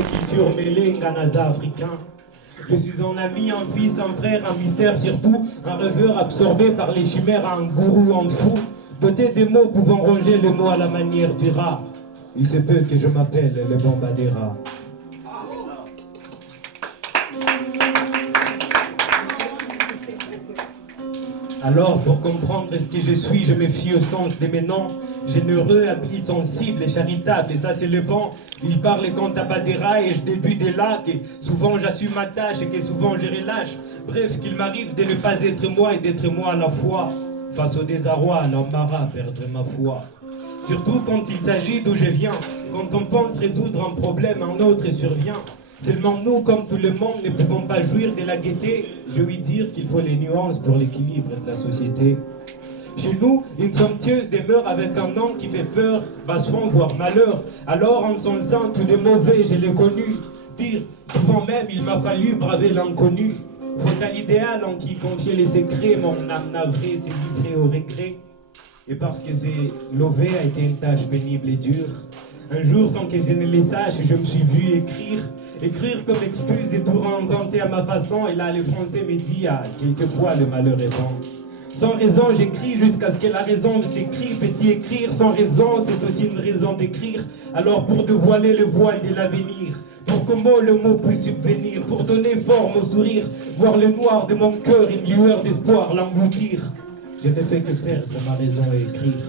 culture mêlée, Nganaza africain. Je suis un ami, un fils, un frère, un mystère surtout, un rêveur absorbé par les chimères, un gourou, un fou, doté des mots pouvant ronger le mot à la manière du rat. Il se peut que je m'appelle le Bambadera. Alors, pour comprendre ce que je suis, je me fie au sens de mes noms. Généreux, habile, sensible et charitable, et ça c'est le bon. Il parle quand Tabadera et je déduis de là que souvent j'assume ma tâche et que souvent je relâche. Bref, qu'il m'arrive de ne pas être moi et d'être moi à la fois. Face au désarroi, à l'embarras, perdre ma foi. Surtout quand il s'agit d'où je viens. Quand on pense résoudre un problème, un autre survient. Seulement nous, comme tout le monde, ne pouvons pas jouir de la gaieté. Je lui dire qu'il faut les nuances pour l'équilibre de la société. Chez nous, une somptueuse demeure avec un nom qui fait peur, basse fond, voire malheur. Alors, en son sein, tout de mauvais, je l'ai connu. Pire, souvent même, il m'a fallu braver l'inconnu. Faut à l'idéal en qui confier les secrets, mon âme navrée s'est livrée au regret. Et parce que c'est lové a été une tâche pénible et dure. Un jour, sans que je ne le sache, je me suis vu écrire. Écrire comme excuse des tours inventés à ma façon. Et là, le français me dit, ah, quelquefois le malheur est bon. Sans raison, j'écris jusqu'à ce que la raison s'écrit. Petit écrire sans raison, c'est aussi une raison d'écrire. Alors pour dévoiler le voile de l'avenir, pour que le mot puisse subvenir, pour donner forme au sourire, voir le noir de mon cœur, une lueur d'espoir l'engloutir. Je ne fais que perdre ma raison et écrire.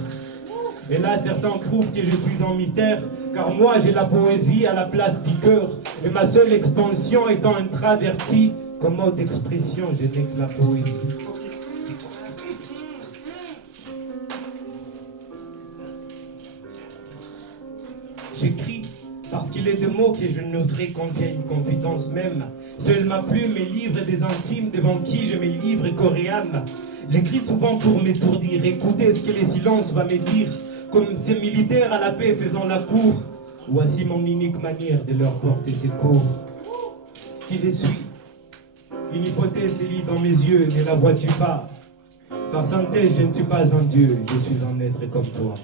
Et là, certains trouvent que je suis en mystère, car moi j'ai la poésie à la place du cœur. Et ma seule expansion étant intraverti, comme mode d'expression, je n'ai que la poésie. J'écris parce qu'il est de mots que je n'oserais confier une confidence même. Seule ma plume et livre des intimes devant qui je me livre corps et âme. J'écris souvent pour m'étourdir, écouter ce que les silences va me dire, comme ces militaires à la paix faisant la cour. Voici mon unique manière de leur porter secours. Qui je suis? Une hypothèse se lit dans mes yeux, ne la vois-tu pas? Par synthèse, je ne suis pas un dieu, je suis un être comme toi.